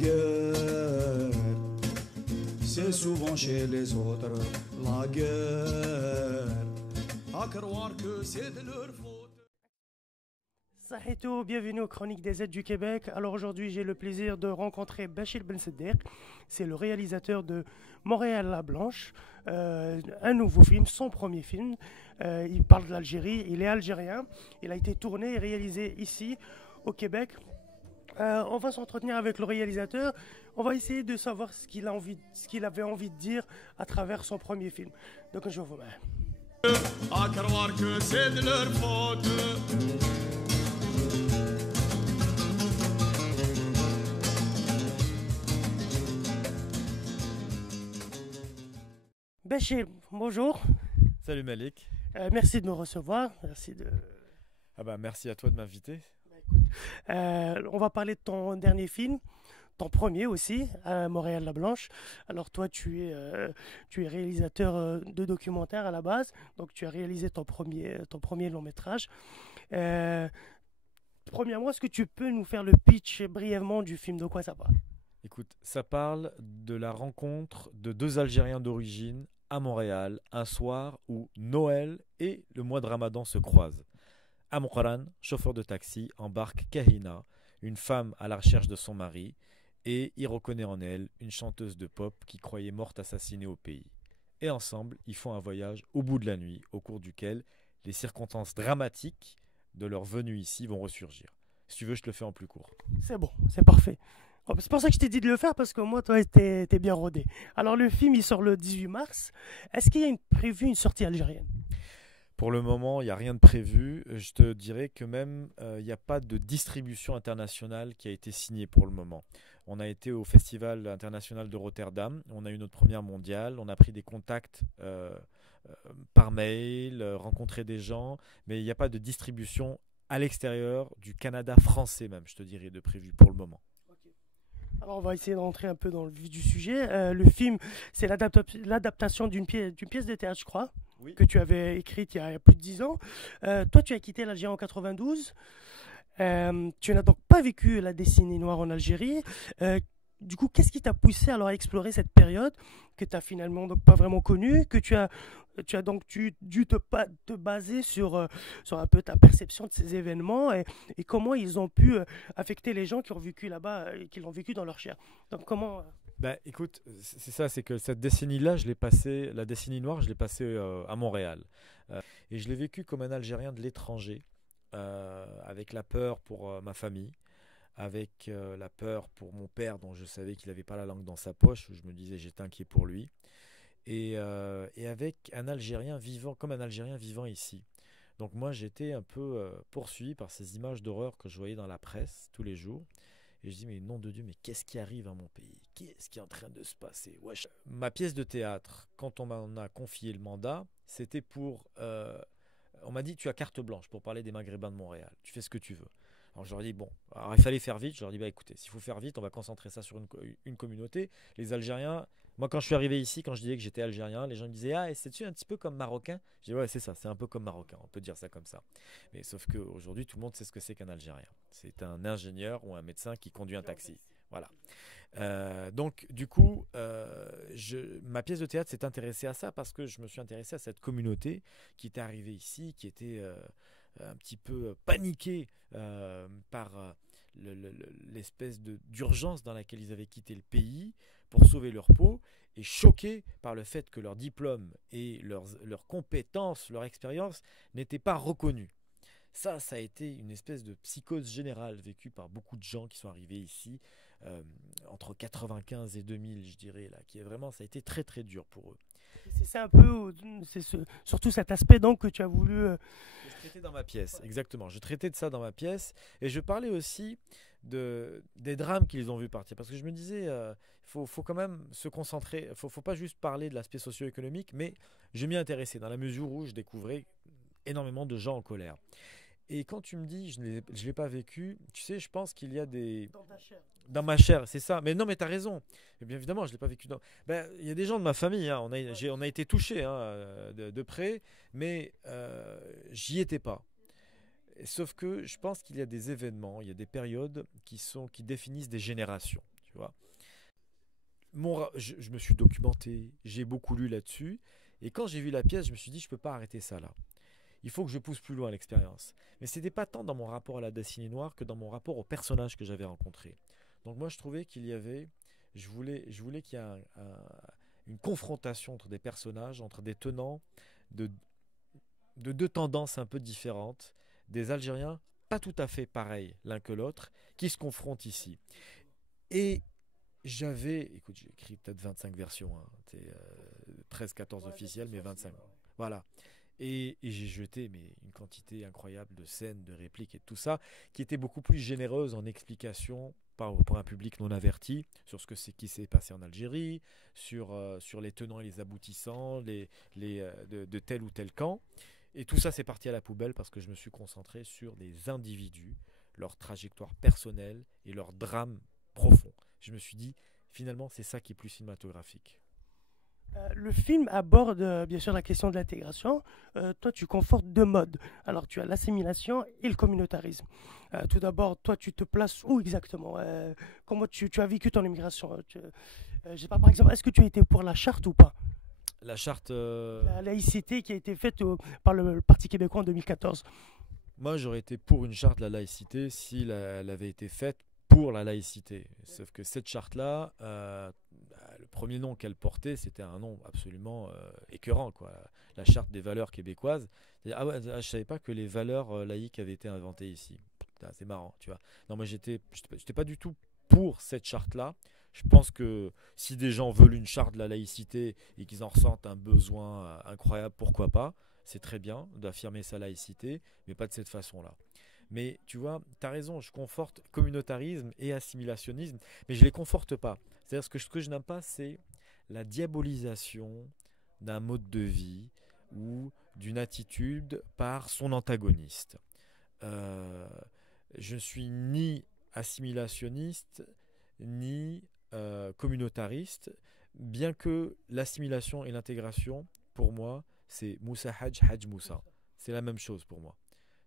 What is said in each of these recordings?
guerre, c'est souvent chez les autres. La guerre, à croire que c'est de leur faute. Saheto, bienvenue aux Chroniques des Aides du Québec. Alors aujourd'hui, j'ai le plaisir de rencontrer Bachir Ben Sedder. C'est le réalisateur de Montréal la Blanche, un nouveau film, son premier film. Il parle de l'Algérie, il est algérien. Il a été tourné et réalisé ici, au Québec. On va s'entretenir avec le réalisateur. On va essayer de savoir ce qu'il avait envie de dire à travers son premier film. Donc je vous mets. À croire que c'est de leur faute. Bachir, bonjour. Salut Malik. Merci de me recevoir. Merci à toi de m'inviter. On va parler de ton dernier film, ton premier aussi, à Montréal la Blanche. Alors toi, tu es réalisateur de documentaire à la base, donc tu as réalisé ton premier long métrage. Premièrement, est-ce que tu peux nous faire le pitch brièvement du film, de quoi ça parle? Écoute, ça parle de la rencontre de deux Algériens d'origine à Montréal, un soir où Noël et le mois de Ramadan se croisent. Amoukaran, chauffeur de taxi, embarque Kahina, une femme à la recherche de son mari, et il reconnaît en elle une chanteuse de pop qui croyait morte assassinée au pays. Et ensemble, ils font un voyage au bout de la nuit, au cours duquel les circonstances dramatiques de leur venue ici vont ressurgir. Si tu veux, je te le fais en plus court. C'est bon, c'est parfait. C'est pour ça que je t'ai dit de le faire, parce que moi, toi, t'es bien rodé. Alors le film, il sort le 18 mars. Est-ce qu'il y a prévu une sortie algérienne? Pour le moment, il n'y a rien de prévu. Je te dirais que même, il n'y a pas de distribution internationale qui a été signée pour le moment. On a été au Festival international de Rotterdam, on a eu notre première mondiale, on a pris des contacts par mail, rencontré des gens, mais il n'y a pas de distribution à l'extérieur du Canada français même, je te dirais, de prévu pour le moment. Alors on va essayer de rentrer un peu dans le vif du sujet. Le film, c'est l'adaptation d'une pièce de théâtre, je crois, Oui. que tu avais écrite il y a plus de 10 ans. Toi, tu as quitté l'Algérie en 92. Tu n'as donc pas vécu la décennie noire en Algérie. Du coup, qu'est-ce qui t'a poussé alors à explorer cette période que tu n'as finalement donc pas vraiment connue, que tu as donc dû te baser sur un peu ta perception de ces événements et comment ils ont pu affecter les gens qui ont vécu là-bas et qui l'ont vécu dans leur chair. Donc comment... Écoute, c'est ça, c'est que cette décennie-là, la décennie noire, je l'ai passée à Montréal. Et je l'ai vécue comme un Algérien de l'étranger, avec la peur pour ma famille, avec la peur pour mon père dont je savais qu'il n'avait pas la langue dans sa poche, où je me disais j'étais inquiet pour lui, et avec un Algérien vivant, comme un Algérien vivant ici. Donc moi j'étais un peu poursuivi par ces images d'horreur que je voyais dans la presse tous les jours, et je dis mais nom de Dieu, mais qu'est-ce qui arrive à mon pays? Qu'est-ce qui est en train de se passer? Wesh. Ma pièce de théâtre, quand on m'en a confié le mandat, c'était pour... on m'a dit tu as carte blanche pour parler des Maghrébins de Montréal, tu fais ce que tu veux. Alors je leur dis bon, alors il fallait faire vite, je leur dis écoutez, s'il faut faire vite, on va concentrer ça sur une communauté. Les Algériens, moi quand je suis arrivé ici, quand je disais que j'étais Algérien, les gens me disaient et c'est-tu un petit peu comme Marocain? Je dis ouais c'est ça, c'est un peu comme Marocain, on peut dire ça comme ça. Mais sauf qu'aujourd'hui tout le monde sait ce que c'est qu'un Algérien. C'est un ingénieur ou un médecin qui conduit un taxi. Voilà. Donc du coup, ma pièce de théâtre s'est intéressée à ça parce que je me suis intéressé à cette communauté qui était arrivée ici, qui était un petit peu paniqués par l'espèce d'urgence dans laquelle ils avaient quitté le pays pour sauver leur peau et choqués par le fait que leurs diplômes et leurs compétences, leur expérience n'étaient pas reconnus. Ça a été une espèce de psychose générale vécue par beaucoup de gens qui sont arrivés ici entre 95 et 2000, je dirais, là, qui est vraiment, ça a été très très dur pour eux. C'est ça un peu, surtout cet aspect donc que tu as voulu... Je traitais dans ma pièce, exactement. Je traitais de ça dans ma pièce et je parlais aussi des drames qu'ils ont vu partir. Parce que je me disais, faut quand même se concentrer, faut pas juste parler de l'aspect socio-économique, mais je m'y intéressais dans la mesure où je découvrais énormément de gens en colère. Et quand tu me dis, je ne l'ai pas vécu, tu sais, je pense qu'il y a des... Dans ta chair. Dans ma chair, c'est ça. Mais non, mais tu as raison. Et bien évidemment, je ne l'ai pas vécu. Il y a des gens de ma famille, hein. On a été touchés de près, mais j'y étais pas. Sauf que je pense qu'il y a des événements, il y a des périodes qui définissent des générations. tu vois. Je me suis documenté, j'ai beaucoup lu là-dessus. Et quand j'ai vu la pièce, je me suis dit, je ne peux pas arrêter ça là. Il faut que je pousse plus loin l'expérience. Mais ce n'était pas tant dans mon rapport à la dessinée noire que dans mon rapport aux personnages que j'avais rencontrés. Donc moi, je trouvais qu'il y avait... je voulais qu'il y ait une confrontation entre des personnages, entre des tenants de, de deux tendances un peu différentes, des Algériens pas tout à fait pareils l'un que l'autre, qui se confrontent ici. Et écoute, j'ai écrit peut-être 25 versions, hein, 13, 14 officielles, mais 25. Voilà. Et j'ai jeté une quantité incroyable de scènes, de répliques et de tout ça, qui était beaucoup plus généreuse en explications pour un public non averti sur ce que c'est qui s'est passé en Algérie, sur les tenants et les aboutissants de tel ou tel camp. Et tout ça, c'est parti à la poubelle parce que je me suis concentré sur des individus, leur trajectoire personnelle et leur drame profond. Je me suis dit, finalement, c'est ça qui est plus cinématographique. Le film aborde bien sûr la question de l'intégration. Toi, tu confortes deux modes. Alors, tu as l'assimilation et le communautarisme. Tout d'abord, toi, tu te places où exactement? Comment tu as vécu ton immigration? Je sais pas, par exemple, est-ce que tu étais pour la charte ou pas? La charte... La laïcité qui a été faite par le Parti québécois en 2014. Moi, j'aurais été pour une charte de la laïcité si elle avait été faite pour la laïcité. Sauf que cette charte-là, le premier nom qu'elle portait, c'était un nom absolument écœurant, quoi. La charte des valeurs québécoises. Ah ouais, je savais pas que les valeurs laïques avaient été inventées ici. Putain, c'est marrant, tu vois. Non, moi, j'étais pas du tout pour cette charte-là. Je pense que si des gens veulent une charte de la laïcité et qu'ils en ressentent un besoin incroyable, pourquoi pas? C'est très bien d'affirmer sa laïcité, mais pas de cette façon-là. Mais tu vois, tu as raison, je conforte communautarisme et assimilationnisme, mais je ne les conforte pas. C'est-à-dire ce que je n'aime pas, c'est la diabolisation d'un mode de vie ou d'une attitude par son antagoniste. Je ne suis ni assimilationniste, ni communautariste, bien que l'assimilation et l'intégration, pour moi, c'est Moussa Hadj, Hadj Moussa. C'est la même chose pour moi.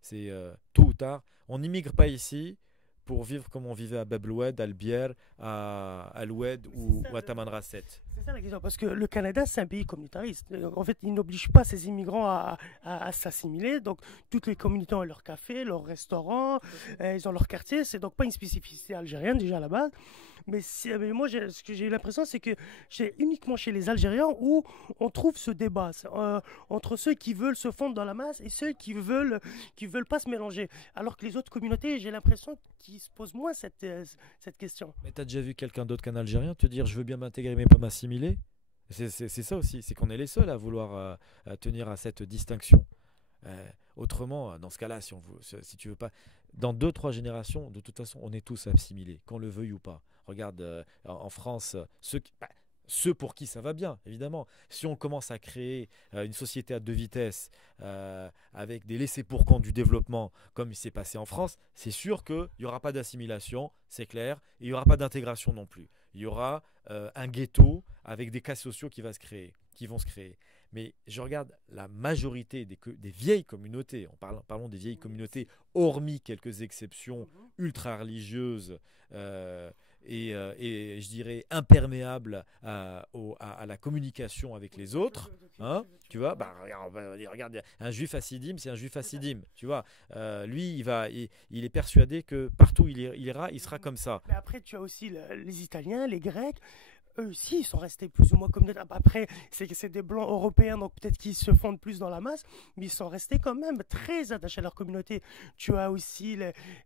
C'est tôt ou tard. On n'immigre pas ici pour vivre comme on vivait à Bab el-Oued, à Albier, à Al-Oued ou à Tamanrasset. C'est ça la question, parce que le Canada, c'est un pays communautariste. En fait, il n'oblige pas ses immigrants à s'assimiler. Donc, toutes les communautés ont leur café, leur restaurant, ils ont leur quartier. C'est donc pas une spécificité algérienne, déjà à la base. Mais moi, ce que j'ai eu l'impression, c'est que c'est uniquement chez les Algériens où on trouve ce débat entre ceux qui veulent se fondre dans la masse et ceux qui veulent pas se mélanger. Alors que les autres communautés, j'ai l'impression qu'ils se posent moins cette question. Mais t'as déjà vu quelqu'un d'autre qu'un Algérien te dire je veux bien m'intégrer mais pas m'assimiler? C'est ça aussi, c'est qu'on est les seuls à vouloir tenir à cette distinction. Autrement, dans ce cas-là, si tu veux pas, dans 2-3 générations, de toute façon, on est tous assimilés, qu'on le veuille ou pas. Regarde, en France, ceux pour qui ça va bien, évidemment. Si on commence à créer une société à deux vitesses, avec des laissés-pour-compte du développement, comme il s'est passé en France, c'est sûr qu'il n'y aura pas d'assimilation, c'est clair, et il n'y aura pas d'intégration non plus. Il y aura un ghetto avec des cas sociaux qui vont se créer. Mais je regarde la majorité des vieilles communautés, parlons des vieilles communautés, hormis quelques exceptions ultra-religieuses, et je dirais imperméable à la communication avec les autres, hein, tu vois, regarde, un juif hassidim, c'est un juif hassidim, tu vois, lui il est persuadé que partout il ira, il sera comme ça. Mais après tu as aussi les Italiens, les Grecs. Eux aussi, ils sont restés plus ou moins communautaires. Après, c'est des blancs européens, donc peut-être qu'ils se fondent plus dans la masse, mais ils sont restés quand même très attachés à leur communauté. Tu as aussi,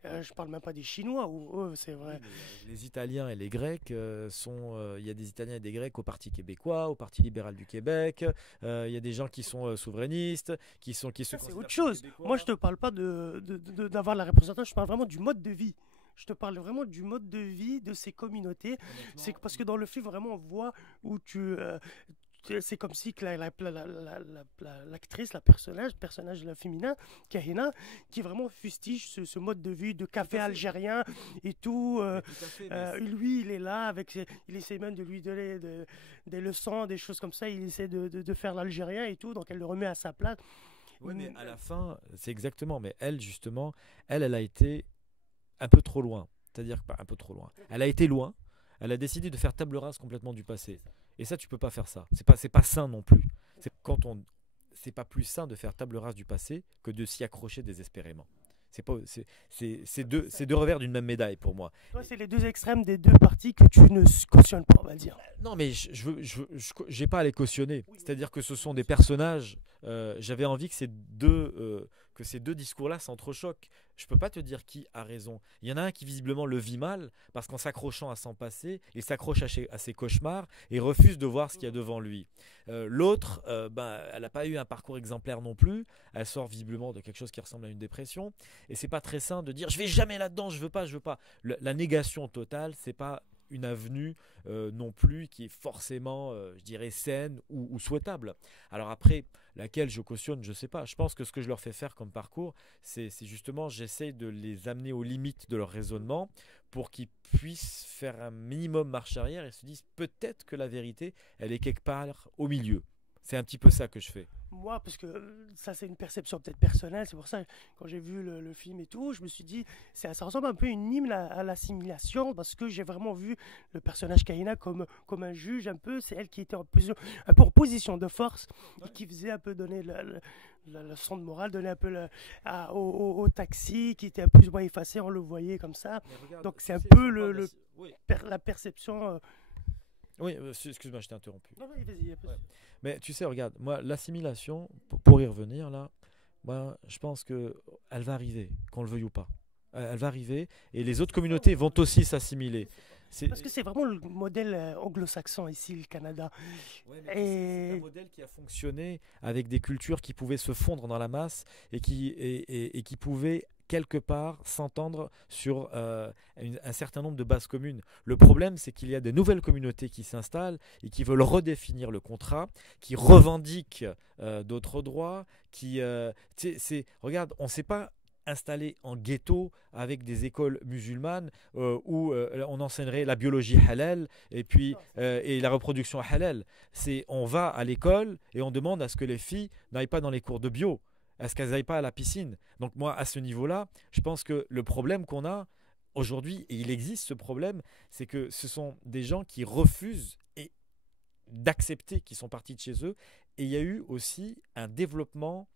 je parle même pas des Chinois, c'est vrai. Oui, les Italiens et les Grecs il y a des Italiens et des Grecs au Parti québécois, au Parti libéral du Québec. Il y a des gens qui sont souverainistes, qui se c'est autre chose. Moi, je te parle pas d'avoir la représentation. Je parle vraiment du mode de vie. Je te parle vraiment du mode de vie de ces communautés. C'est parce que dans le film, vraiment, on voit où c'est comme si l'actrice, le personnage féminin, Kahina, qui vraiment fustige ce mode de vie de café algérien et tout. Lui, il est là, il essaie même de lui donner des leçons, des choses comme ça. Il essaie de faire l'algérien et tout, donc elle le remet à sa place. Oui, mais à la fin, c'est exactement. Mais elle, justement, elle a été un peu trop loin. C'est-à-dire un peu trop loin. Elle a été loin. Elle a décidé de faire table rase complètement du passé. Et ça, tu peux pas faire ça. C'est pas sain non plus. C'est pas plus sain de faire table rase du passé que de s'y accrocher désespérément. C'est deux revers d'une même médaille pour moi. Toi, c'est les deux extrêmes des deux parties que tu ne cautionnes pas, on va dire. Non, mais j'ai pas à les cautionner. C'est-à-dire que ce sont des personnages. J'avais envie que ces deux discours-là s'entrechoquent. Je peux pas te dire qui a raison. Il y en a un qui visiblement le vit mal parce qu'en s'accrochant à son passé, il s'accroche à ses cauchemars et refuse de voir ce qu'il y a devant lui. L'autre, elle n'a pas eu un parcours exemplaire non plus. Elle sort visiblement de quelque chose qui ressemble à une dépression. Et c'est pas très sain de dire je vais jamais là-dedans, je veux pas. La négation totale, c'est pas une avenue non plus qui est forcément, je dirais, saine ou souhaitable. Alors après, laquelle je cautionne, je sais pas. Je pense que ce que je leur fais faire comme parcours, c'est justement, j'essaie de les amener aux limites de leur raisonnement pour qu'ils puissent faire un minimum marche arrière et se disent peut-être que la vérité, elle est quelque part au milieu. C'est un petit peu ça que je fais. Moi, parce que ça, c'est une perception peut-être personnelle, c'est pour ça, quand j'ai vu le film et tout, je me suis dit, ça ressemble un peu à une hymne à l'assimilation, parce que j'ai vraiment vu le personnage Kaina comme un juge, un peu, c'est elle qui était un peu en position de force, et qui faisait un peu donner la leçon de morale, donner un peu au taxi, qui était plus ou moins effacé, on le voyait comme ça. Regarde, donc c'est un peu oui. la perception... Oui, excuse-moi, je t'ai interrompu. Non, vas-y. Mais tu sais, regarde, moi, l'assimilation, pour y revenir là, moi, je pense qu'elle va arriver, qu'on le veuille ou pas. Elle va arriver et les autres communautés vont aussi s'assimiler. Parce que c'est vraiment le modèle anglo-saxon ici, le Canada. Ouais, c'est un modèle qui a fonctionné avec des cultures qui pouvaient se fondre dans la masse et qui pouvaient quelque part s'entendre sur un certain nombre de bases communes. Le problème, c'est qu'il y a des nouvelles communautés qui s'installent et qui veulent redéfinir le contrat, qui revendiquent d'autres droits, regarde, on ne s'est pas installé en ghetto avec des écoles musulmanes où on enseignerait la biologie halal et la reproduction halal. On va à l'école et on demande à ce que les filles n'aillent pas dans les cours de bio. Est-ce qu'elles n'aillent pas à la piscine? Donc moi, à ce niveau-là, je pense que le problème qu'on a aujourd'hui, et il existe ce problème, c'est que ce sont des gens qui refusent d'accepter qu'ils sont partis de chez eux. Et il y a eu aussi un développement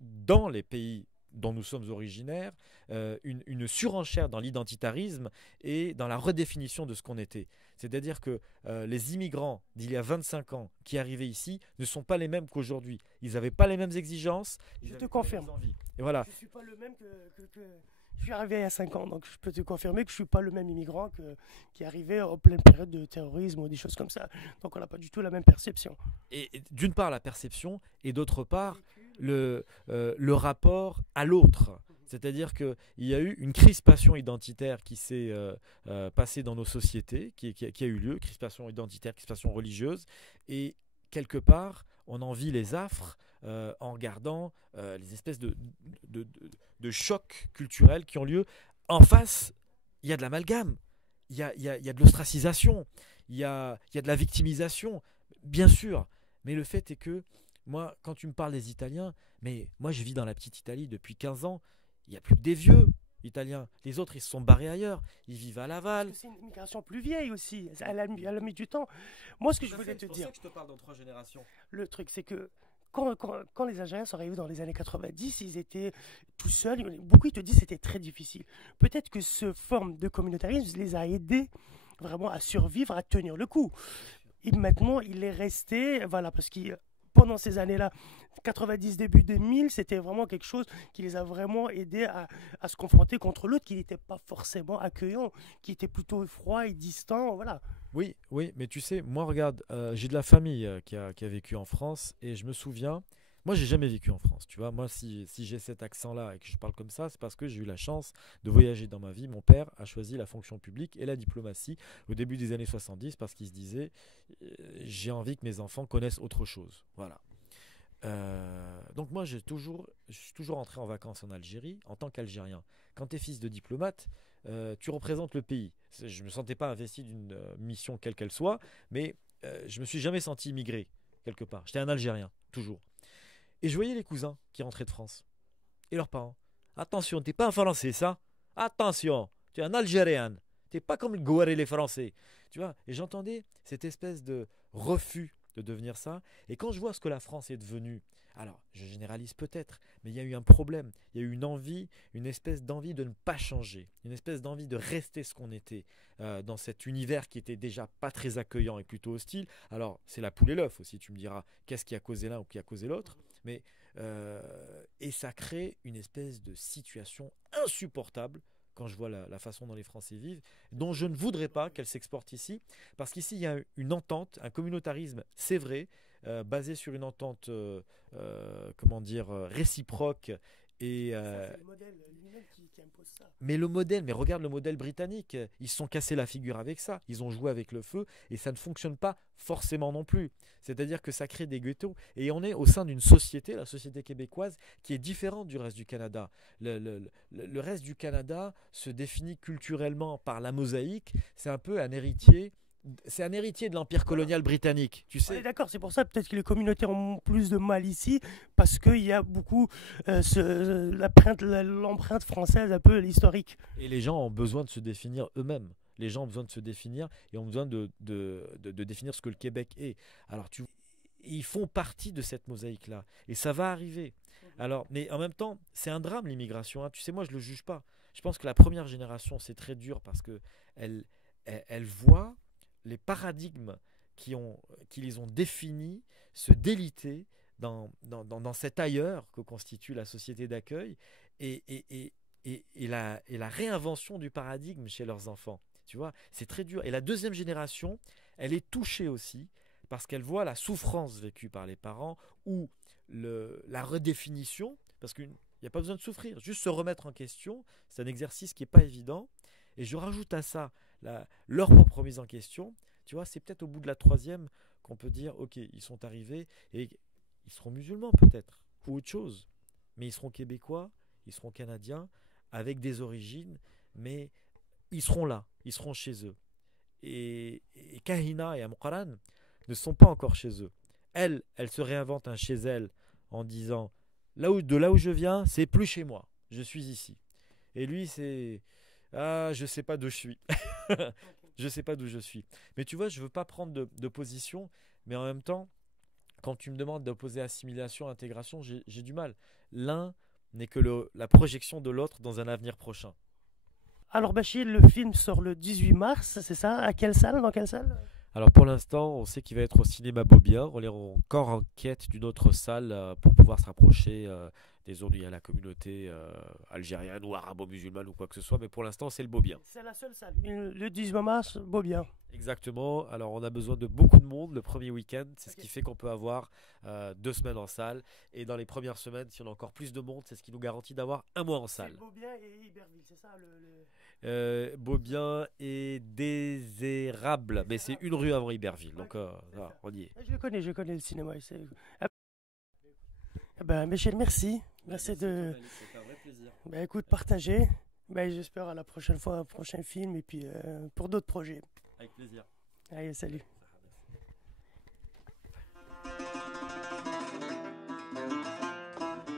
dans les pays dont nous sommes originaires, une surenchère dans l'identitarisme et dans la redéfinition de ce qu'on était. C'est-à-dire que les immigrants d'il y a 25 ans qui arrivaient ici ne sont pas les mêmes qu'aujourd'hui. Ils n'avaient pas les mêmes exigences. Je te confirme. Et voilà. Je ne suis pas le même que... Je suis arrivé il y a 5 ans, donc je peux te confirmer que je ne suis pas le même immigrant qui est arrivé en pleine période de terrorisme ou des choses comme ça. Donc on n'a pas du tout la même perception. Et d'une part la perception et d'autre part le rapport à l'autre. C'est-à-dire qu'il y a eu une crispation identitaire qui s'est passée dans nos sociétés, qui a eu lieu, crispation identitaire, crispation religieuse, et quelque part, on en vit les affres en regardant les espèces de chocs culturels qui ont lieu. En face, il y a de l'amalgame, il y a de l'ostracisation, il y a de la victimisation, bien sûr, mais le fait est que moi, quand tu me parles des Italiens, mais moi je vis dans la petite Italie depuis 15 ans, il n'y a plus que des vieux Italiens. Les autres, ils se sont barrés ailleurs. Ils vivent à Laval. C'est une immigration plus vieille aussi. Elle a mis du temps. Moi, ce que je voulais te dire... C'est pour ça que je te parle dans 3 générations. Le truc, c'est que quand les Algériens sont arrivés dans les années 90, ils étaient tout seuls. Beaucoup, ils te disent que c'était très difficile. Peut-être que ce forme de communautarisme les a aidés vraiment à survivre, à tenir le coup. Et maintenant, il est resté... Voilà, parce que pendant ces années-là, 90, début 2000, c'était vraiment quelque chose qui les a vraiment aidés à se confronter contre l'autre, qui n'était pas forcément accueillant, qui était plutôt froid et distant, voilà. Oui, mais tu sais, moi regarde, j'ai de la famille qui a vécu en France et je me souviens, moi j'ai jamais vécu en France, tu vois, moi si j'ai cet accent-là et que je parle comme ça, c'est parce que j'ai eu la chance de voyager dans ma vie. Mon père a choisi la fonction publique et la diplomatie au début des années 70 parce qu'il se disait, j'ai envie que mes enfants connaissent autre chose, voilà. Donc moi je suis toujours rentré en vacances en Algérie en tant qu'Algérien. Quand tu es fils de diplomate, tu représentes le pays. Je ne me sentais pas investi d'une mission quelle qu'elle soit, mais je me suis jamais senti immigré quelque part. J'étais un Algérien, toujours. Et je voyais les cousins qui rentraient de France et leurs parents. Attention, t'es pas un Français, ça. Attention, tu es un Algérien. t'es pas comme le Goar et les Français. Tu vois, et j'entendais cette espèce de refus de devenir ça. Et quand je vois ce que la France est devenue, alors je généralise peut-être, mais il y a eu un problème. Il y a eu une envie, une espèce d'envie de ne pas changer, une espèce d'envie de rester ce qu'on était dans cet univers qui était déjà pas très accueillant et plutôt hostile. Alors c'est la poule et l'œuf aussi, tu me diras qu'est-ce qui a causé l'un ou qui a causé l'autre. Mais et ça crée une espèce de situation insupportable quand je vois la façon dont les Français vivent, dont je ne voudrais pas qu'elle s'exporte ici, parce qu'ici il y a une entente, un communautarisme, c'est vrai, basé sur une entente, comment dire, réciproque. Et, C'est le modèle lui-même qui impose ça. mais le modèle, mais regarde le modèle britannique, ils se sont cassés la figure avec ça, ils ont joué avec le feu et ça ne fonctionne pas forcément non plus. C'est-à-dire que ça crée des ghettos et on est au sein d'une société, la société québécoise, qui est différente du reste du Canada. Le reste du Canada se définit culturellement par la mosaïque, c'est un peu un héritier. C'est un héritier de l'empire colonial britannique, tu On sais. est d'accord, c'est pour ça peut-être que les communautés ont plus de mal ici, parce qu'il y a beaucoup l'empreinte française, un peu l'historique. Et les gens ont besoin de se définir eux-mêmes. Les gens ont besoin de se définir et ont besoin de définir ce que le Québec est. Alors, ils font partie de cette mosaïque-là. Et ça va arriver. Alors, mais en même temps, c'est un drame l'immigration. Hein. Tu sais, moi, je ne le juge pas. Je pense que la première génération, c'est très dur parce qu'elle voit les paradigmes qui les ont définis se déliter dans cet ailleurs que constitue la société d'accueil et la réinvention du paradigme chez leurs enfants. Tu vois, c'est très dur. Et la deuxième génération, elle est touchée aussi parce qu'elle voit la souffrance vécue par les parents ou la redéfinition, parce qu'il n'y a pas besoin de souffrir, juste se remettre en question, c'est un exercice qui n'est pas évident. Et je rajoute à ça leur propre mise en question. Tu vois, c'est peut-être au bout de la troisième qu'on peut dire, ok, ils sont arrivés et ils seront musulmans peut-être, ou autre chose. Mais ils seront québécois, ils seront canadiens, avec des origines, mais ils seront là, ils seront chez eux. Et Kahina et Amqaran ne sont pas encore chez eux. Elle se réinvente un chez elle en disant, de là où je viens, c'est plus chez moi, je suis ici. Et lui, c'est, je sais pas d'où je suis. Je sais pas d'où je suis. Mais tu vois, je veux pas prendre de position, mais en même temps, quand tu me demandes d'opposer assimilation, intégration, j'ai du mal. L'un n'est que la projection de l'autre dans un avenir prochain. Alors Bachir, le film sort le 18 mars, c'est ça? À quelle salle? Dans quelle salle? Alors pour l'instant, on sait qu'il va être au cinéma Beaubien. On est encore en quête d'une autre salle pour pouvoir se rapprocher des zones où il y a la communauté algérienne ou arabo-musulmane ou quoi que ce soit. Mais pour l'instant, c'est le Beaubien. C'est la seule salle. Le 18 mars, Beaubien. Exactement. Alors on a besoin de beaucoup de monde le premier week-end. C'est ce qui fait qu'on peut avoir 2 semaines en salle. Et dans les premières semaines, si on a encore plus de monde, c'est ce qui nous garantit d'avoir 1 mois en salle. C'est Beaubien et Iberville, c'est ça Beaubien et Désérable. Mais c'est une rue avant Iberville. Donc on y est. Je connais le cinéma. Michel, merci. Merci de. C'était un vrai plaisir. Écoute, partagez. J'espère à la prochaine fois, un prochain film et puis pour d'autres projets. Avec plaisir. Allez, salut.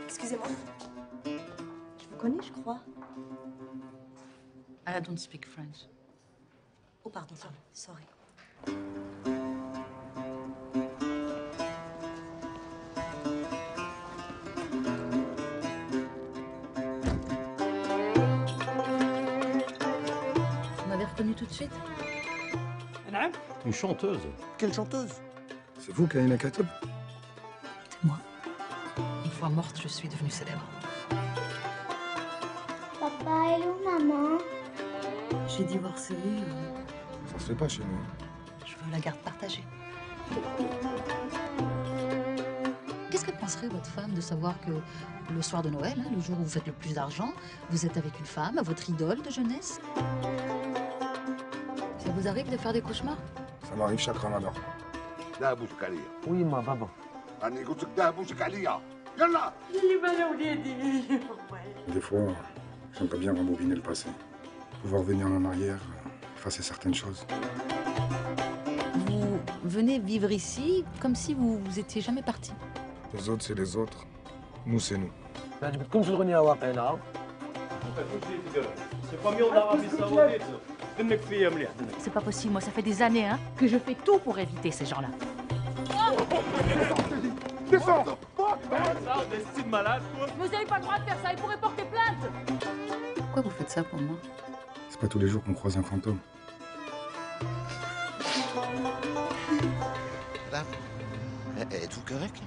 Excusez-moi. Je vous connais, je crois. I don't speak French. Oh, pardon, sorry. Vous m'avez reconnu tout de suite? Une chanteuse. Quelle chanteuse? C'est vous, Kahina Katoub? C'est moi. Une fois morte, je suis devenue célèbre. Papa, elle est où, maman? J'ai divorcé. Ça se fait pas chez nous. Je veux la garde partagée. Qu'est-ce que penserait votre femme de savoir que le soir de Noël, le jour où vous faites le plus d'argent, vous êtes avec une femme, votre idole de jeunesse? Ça vous arrive de faire des cauchemars? Ça m'arrive chaque ramadan. Oui, ma baba. Des fois, j'aimerais bien rembobiner le passé. Pouvoir revenir en arrière, effacer certaines choses. Vous venez vivre ici comme si vous étiez jamais parti. Les autres, c'est les autres. Nous, c'est nous. عجبتكمش الغنية واقيلا؟ C'est pas mieux en Arabie Saoudite. C'est pas possible, moi ça fait des années hein, que je fais tout pour éviter ces gens-là. Descends. Vous n'avez pas le droit de faire ça, il pourrait porter plainte. Pourquoi vous faites ça pour moi? C'est pas tous les jours qu'on croise un fantôme. Madame, êtes-vous correct?